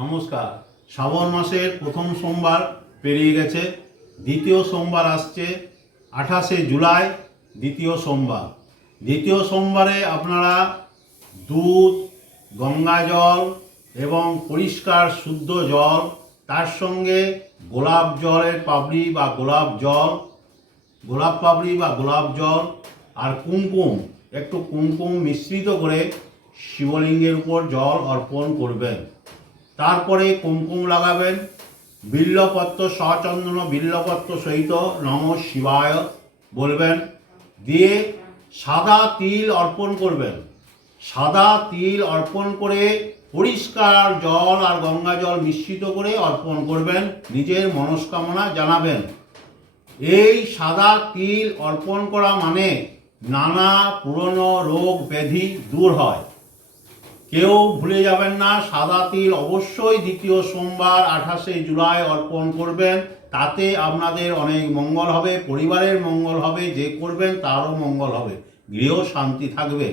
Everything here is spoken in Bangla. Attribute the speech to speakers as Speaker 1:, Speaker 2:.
Speaker 1: নমস্কার। শ্রাবণ মাসের প্রথম সোমবার পেরিয়ে গেছে, দ্বিতীয় সোমবার আসছে, আঠাশে জুলাই, দ্বিতীয় সোমবার। দ্বিতীয় সোমবারে আপনারা দুধ, গঙ্গা জল এবং পরিষ্কার শুদ্ধ জল, তার সঙ্গে গোলাপ জলের পাপড়ি বা গোলাপ জল, গোলাপ পাপড়ি বা গোলাপ জল আর কুমকুম, একটু কুমকুম মিশ্রিত করে শিবলিঙ্গের উপর জল অর্পণ করবেন। তারপরে কুমকুম লাগাবেন, বিল্লপত্র সচন্দন বিল্লপত্র সহিত নম শিবায় বলবেন। দিয়ে সাদা তিল অর্পণ করবেন। সাদা তিল অর্পণ করে পরিষ্কার জল আর গঙ্গা জল মিশ্রিত করে অর্পণ করবেন। নিজের মনস্কামনা জানাবেন। এই সাদা তিল অর্পণ করা মানে নানা পুরনো রোগ ব্যাধি দূর হয়। কেউ ভুলে যাবেন না, সাদা তিল অবশ্যই দ্বিতীয় সোমবার, আঠাশে জুলাই অর্পণ করবেন। তাতে আপনাদের অনেক মঙ্গল হবে, পরিবারের মঙ্গল হবে, যে করবেন তারও মঙ্গল হবে। গৃহ শান্তি থাকবে।